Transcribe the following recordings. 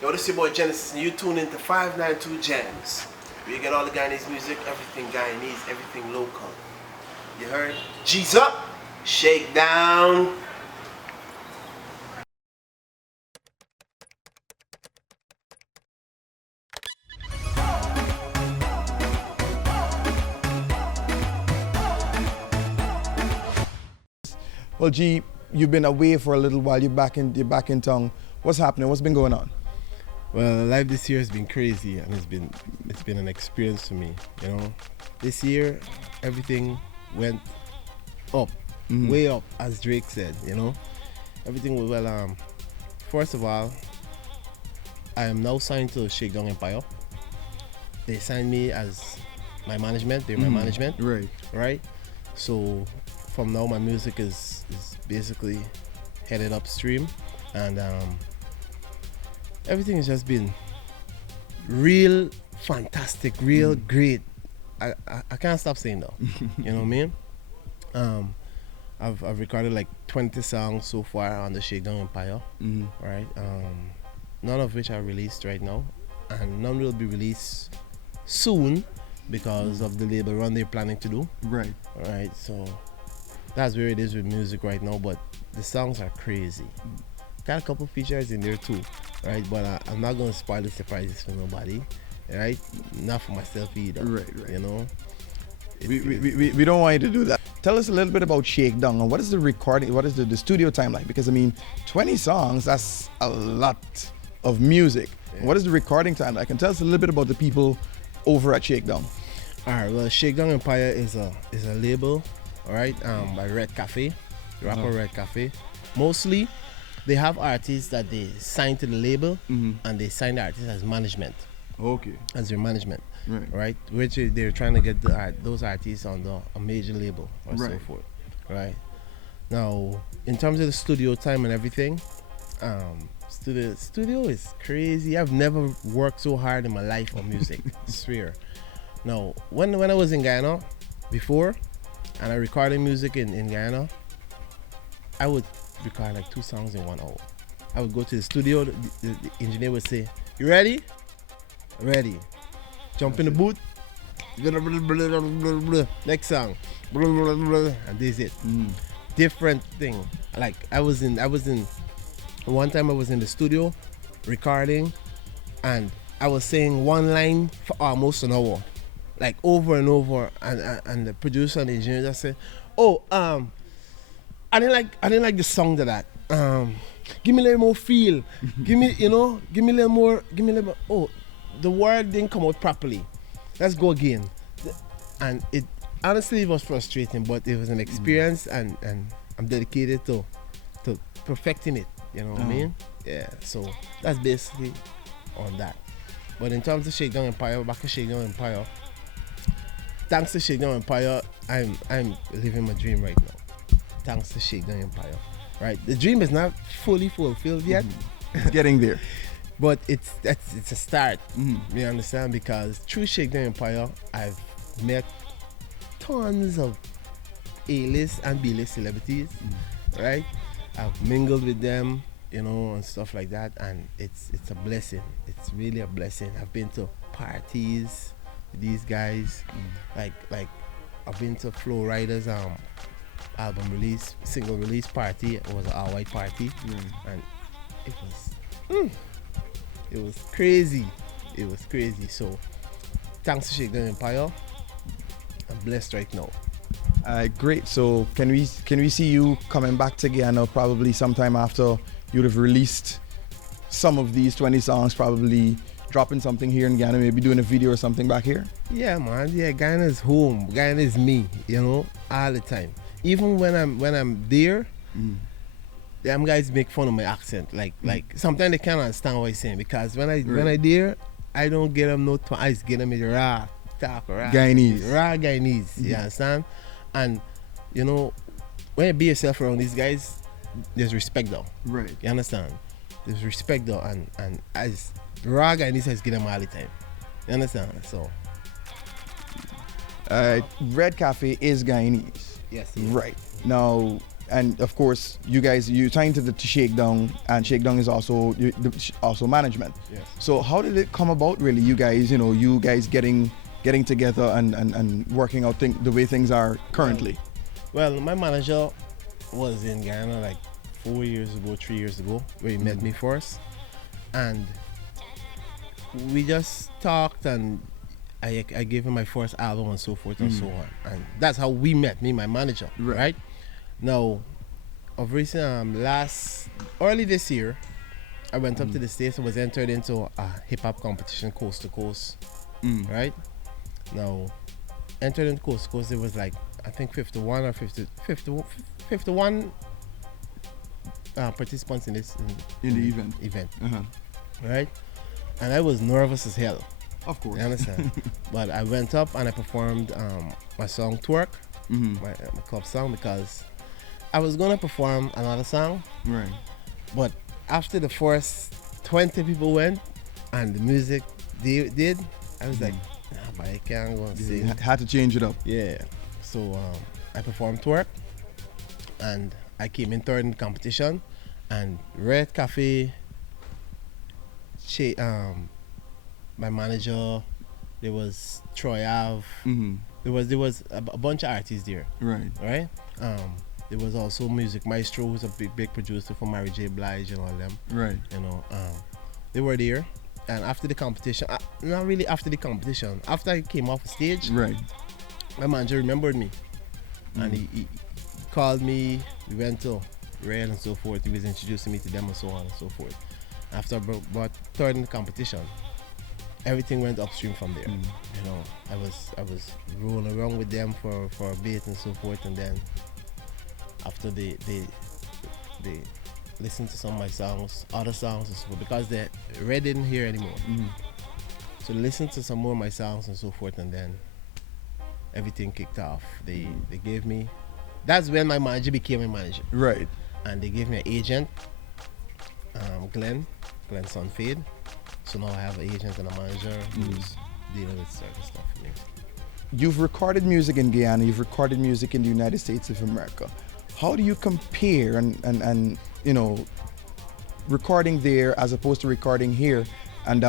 Yo, this is your boy Gennesiz, and you tune into 592 Jams. Where you get all the Guyanese music, everything Guyanese, everything local. You heard? G's up! Shakedown! Well, G, you've been away for a little while. You're back in town. What's happening? What's been going on? Well, life this year has been crazy, and it's been an experience for me. You know, this year everything went up, way up, as Drake said. You know, everything was well. First of all, I am now signed to Shakedown Empire. They signed me as my management. They're my management. Right. So from now, my music is basically headed upstream, and everything has just been real fantastic, real great. I can't stop saying that. You know what I mean? I've recorded like 20 songs so far on the Shakedown Empire, right? None of which are released right now, and none will be released soon because of the label run they're planning to do. Right. Right. So that's where it is with music right now, but the songs are crazy. Got a couple features in there too, right? But I'm not gonna spoil the surprises for nobody, right? Not for myself either. Right. You know. We don't want you to do that. Tell us a little bit about Shakedown and what is the recording, what is the studio time like? Because I mean, 20 songs, that's a lot of music. Yeah. What is the recording time like? And tell us a little bit about the people over at Shakedown. All right. Well, Shakedown Empire is a label, all right, by Red Cafe, rapper Red Cafe. Mostly, they have artists that they sign to the label, and they sign the artists as management. Okay. As their management, Right. Which they're trying to get those artists on a major label or so forth, right? Now, in terms of the studio time and everything, studio is crazy. I've never worked so hard in my life on music. I swear. Now, when I was in Guyana before, and I recorded music in Guyana, I would record like 2 songs in 1 hour. I would go to the studio, the engineer would say, "You ready?" "Ready." Jump in the booth. Next song. And this is it. Different thing. Like I was in one time I was in the studio recording, and I was saying one line for almost an hour. Like over and over, and the producer and the engineer just said, "Oh, I didn't like the song to that. Give me a little more feel. Give me a little more. Oh, the word didn't come out properly. Let's go again." And it honestly was frustrating, but it was an experience, and I'm dedicated to perfecting it. You know what I mean? Yeah. So that's basically on that. But in terms of Shakedown Empire, back to Shakedown Empire. Thanks to Shakedown Empire, I'm living my dream right now. Thanks to Shakedown Empire, right? The dream is not fully fulfilled yet. It's getting there. But it's a start. You understand? Because through Shakedown Empire, I've met tons of A-list and B-list celebrities, right? I've mingled with them, and stuff like that, and it's a blessing. It's really a blessing. I've been to parties with these guys, like I've been to Flow Riders single release party. It was an all-white party, and it was crazy. It was crazy. So thanks to Shakedown Empire, I'm blessed right now. Great. So can we see you coming back to Guyana probably sometime after you'd have released some of these 20 songs, probably dropping something here in Guyana, maybe doing a video or something back here? Yeah, man. Yeah, Guyana is home. Guyana is me, all the time. Even when I'm there, them guys make fun of my accent. Like sometimes they can't understand what I'm saying, because when I there, I don't get them no I just get them in raw talk, raw Guyanese. You understand? And when you be yourself around these guys, there's respect though. Right. You understand? There's respect though, and as raw Guyanese, I just get them all the time. You understand? So Red Cafe is Guyanese. yes. Right. Now, and of course you guys you signed to Shakedown, and Shakedown is also also management. Yes. So how did it come about really? You guys getting together and working out the way things are currently. Well, my manager was in Guyana like 3 years ago, where he met me first, and we just talked, and I gave him my first album and so forth and so on, and that's how we met, me and my manager. Right? Now, of recent, early this year, I went up to the States and was entered into a hip hop competition, coast to coast. Right? Now, entered into coast to coast, there was like, I think 51 or 51 participants in this In the event. Right? And I was nervous as hell. Of course. You understand? But I went up and I performed my song Twerk, my club song, because I was gonna perform another song. Right. But after the first 20 people went and the music they did, I was like, nah, but I can't go and sing. Had to change it up. Yeah. So I performed Twerk, and I came in third in the competition. And Red Cafe, my manager, there was Troy Ave, there was a bunch of artists there. Right. There was also Music Maestro, who's a big producer for Mary J. Blige and all them. Right. They were there, and after the competition, not really after the competition, after I came off the stage, Right. my manager remembered me, and he called me. We went to Red and so forth. He was introducing me to them and so on and so forth. After about third in the competition, everything went upstream from there. I was rolling around with them for a bit and so forth, and then after they listened to some of my songs, other songs and so forth, because the Red didn't hear anymore. So they listened to some more of my songs and so forth, and then everything kicked off. They gave me, that's when my manager became my manager. Right. And they gave me an agent, Glenn Sunfade. So now I have an agent and a manager who's dealing with certain stuff for me. You've recorded music in Guyana, you've recorded music in the United States of America. How do you compare and recording there as opposed to recording here? And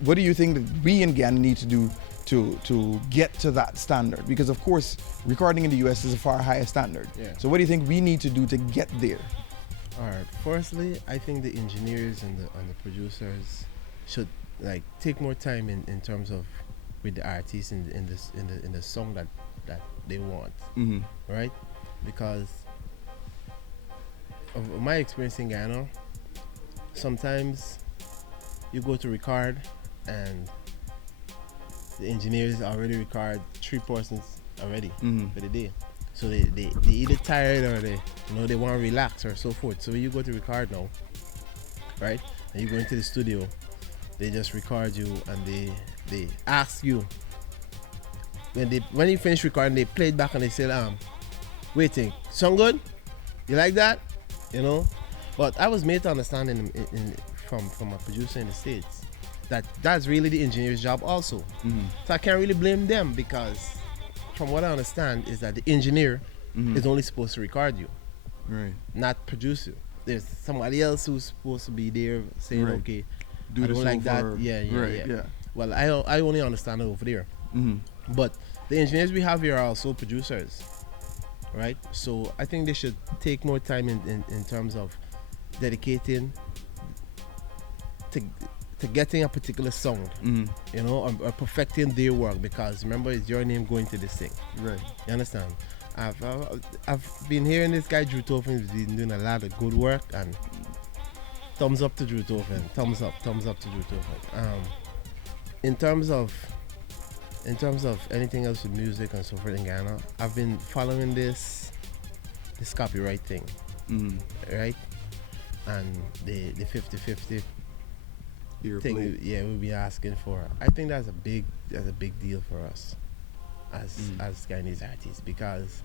what do you think that we in Guyana need to do to get to that standard? Because of course, recording in the US is a far higher standard. Yeah. So what do you think we need to do to get there? All right. Firstly, I think the engineers and the producers should like take more time in terms of with the artists in the song that they want, right? Because of my experience in Guyana, sometimes you go to record and the engineers already record 3 persons already for the day. So they either tired or they want to relax or so forth. So when you go to record now, right, and you go into the studio, they just record you and they ask you when you finish recording, they play it back and they say, waiting, sound good? You like that? But I was made to understand from a producer in the States that that's really the engineer's job also. So I can't really blame them, because from what I understand is that the engineer is only supposed to record you, Right. not produce you. There's somebody else who's supposed to be there saying, Right. okay, Do I this don't like that. over. Yeah. Right, yeah. Well, I only understand it over there. But the engineers we have here are also producers, right? So I think they should take more time in terms of dedicating to getting a particular sound, or perfecting their work, because remember, it's your name going to this thing. Right. You understand? I've been hearing this guy Drew Tofen has been doing a lot of good work, and thumbs up to Drew Tofen. Thumbs up to Drew Tofen. In terms of anything else with music and so forth in Guyana, I've been following this copyright thing, right? And the 50-50 thing, we'll be asking for. I think that's a big deal for us as Guyanese artists, because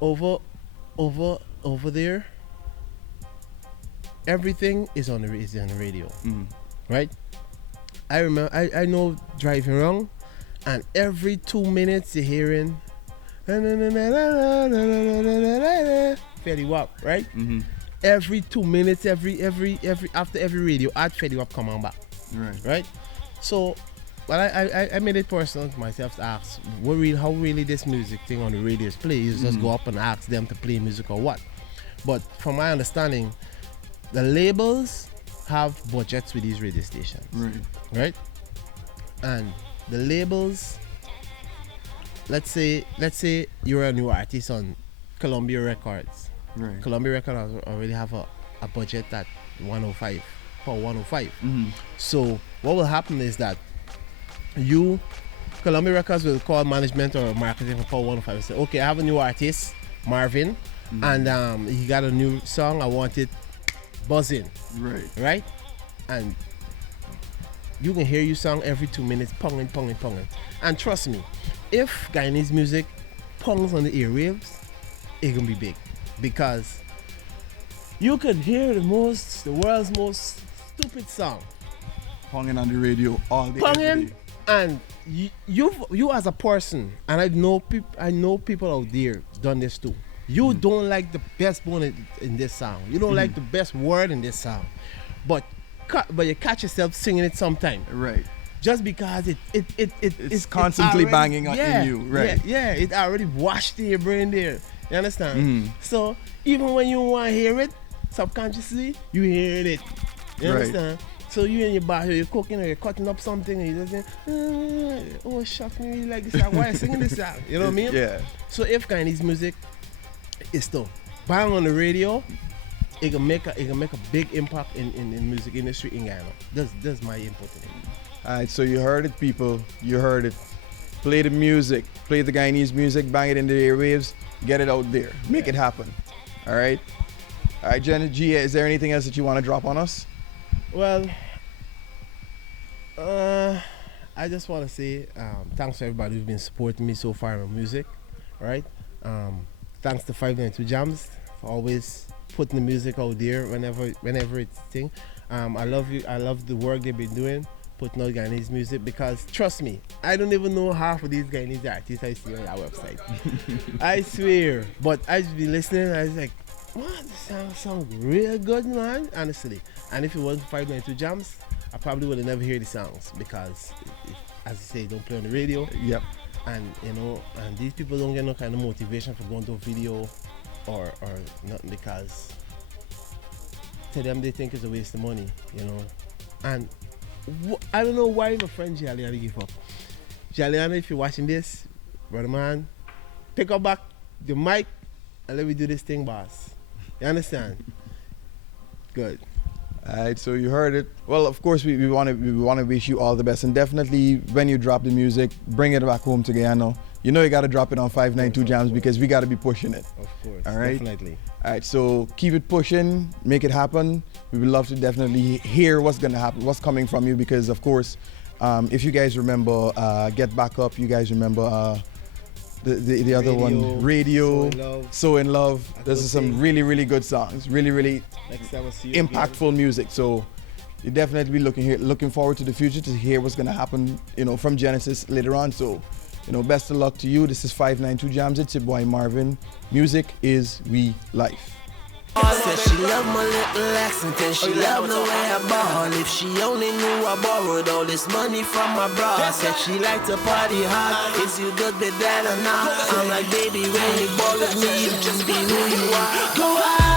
over there, everything is on the radio, right? I remember I know driving around, and every 2 minutes you're hearing, Fetty Wap, right? Every 2 minutes, every after every radio ad, Fetty Wap come on back. Right? So, well, I made it personal to myself to ask, how really this music thing on the radio is played? You just go up and ask them to play music or what? But from my understanding, the labels have budgets with these radio stations. Right? And the labels, let's say you're a new artist on Columbia Records. Columbia Records already have a budget at 105 for 105. So what will happen is that Columbia Records will call management or marketing for 105 and say, okay, I have a new artist, Marvin, and he got a new song. I want it buzzing. Right? And you can hear your song every 2 minutes, ponging. And trust me, if Guyanese music pongs on the airwaves, it can be big. Because you could hear the world's most stupid song Ponging on the radio all day. ponging, and you as a person, and I know people out there done this too. You don't like the best bone in this song. You don't like the best word in this song, but you catch yourself singing it sometime. Just because it's constantly already, banging in you. Yeah, it already washed in your brain there. You understand? So even when you want to hear it, subconsciously you hearing it. You understand? So you in your bar, you're cooking or you're cutting up something, and you just say, oh shucks, me really like this song. Why are you singing this song? You know what I mean? Yeah. So if Guyanese music is to bang on the radio, it can make a big impact in the music industry in Guyana. That's my input in it. Alright, so you heard it, people. You heard it. Play the music. Play the Guyanese music. Bang it in the airwaves. Get it out there. Make it happen. Alright? Alright, Jen G, is there anything else that you want to drop on us? Well, I just want to say thanks to everybody who's been supporting me so far in my music. Right? Thanks to 592 Jams for always putting the music out there whenever it's a thing. I love you. I love the work they've been doing, putting out Guyanese music, because trust me, I don't even know half of these Guyanese artists I see on our website. I swear. But I just be listening, I was like, what? This sounds real good, man. Honestly. And if it wasn't for 592 Jams, I probably would have never heard the songs, because as you say, don't play on the radio. Yep. And and these people don't get no kind of motivation for going to a video or nothing, because to them they think it's a waste of money, And I don't know why my friend Jaliana give up. Jaliana, if you're watching this, brother man, pick up back the mic and let me do this thing, boss. You understand? Good. Alright, so you heard it. Well, of course, we want to wish you all the best, and definitely when you drop the music, bring it back home to Guyana. You know you got to drop it on 592 Jams, because we got to be pushing it. Of course, all right? definitely. All right, so keep it pushing, make it happen. We would love to definitely hear what's going to happen, what's coming from you, because of course, if you guys remember Get Back Up, you guys remember the other one, Radio, So in Love. Those are some really, really good songs, really, really impactful music. So you definitely be looking forward to the future to hear what's going to happen, from Gennesiz later on. So, best of luck to you. This is 592 Jams. It's your boy Marvin. Music is we life. Said she love my little accent and she love the way I ball. If she only knew I borrowed all this money from my bra. Said she like to party hard. Is you good with that or not? I'm like, baby, when you ball with me, you just be who you are. Go out.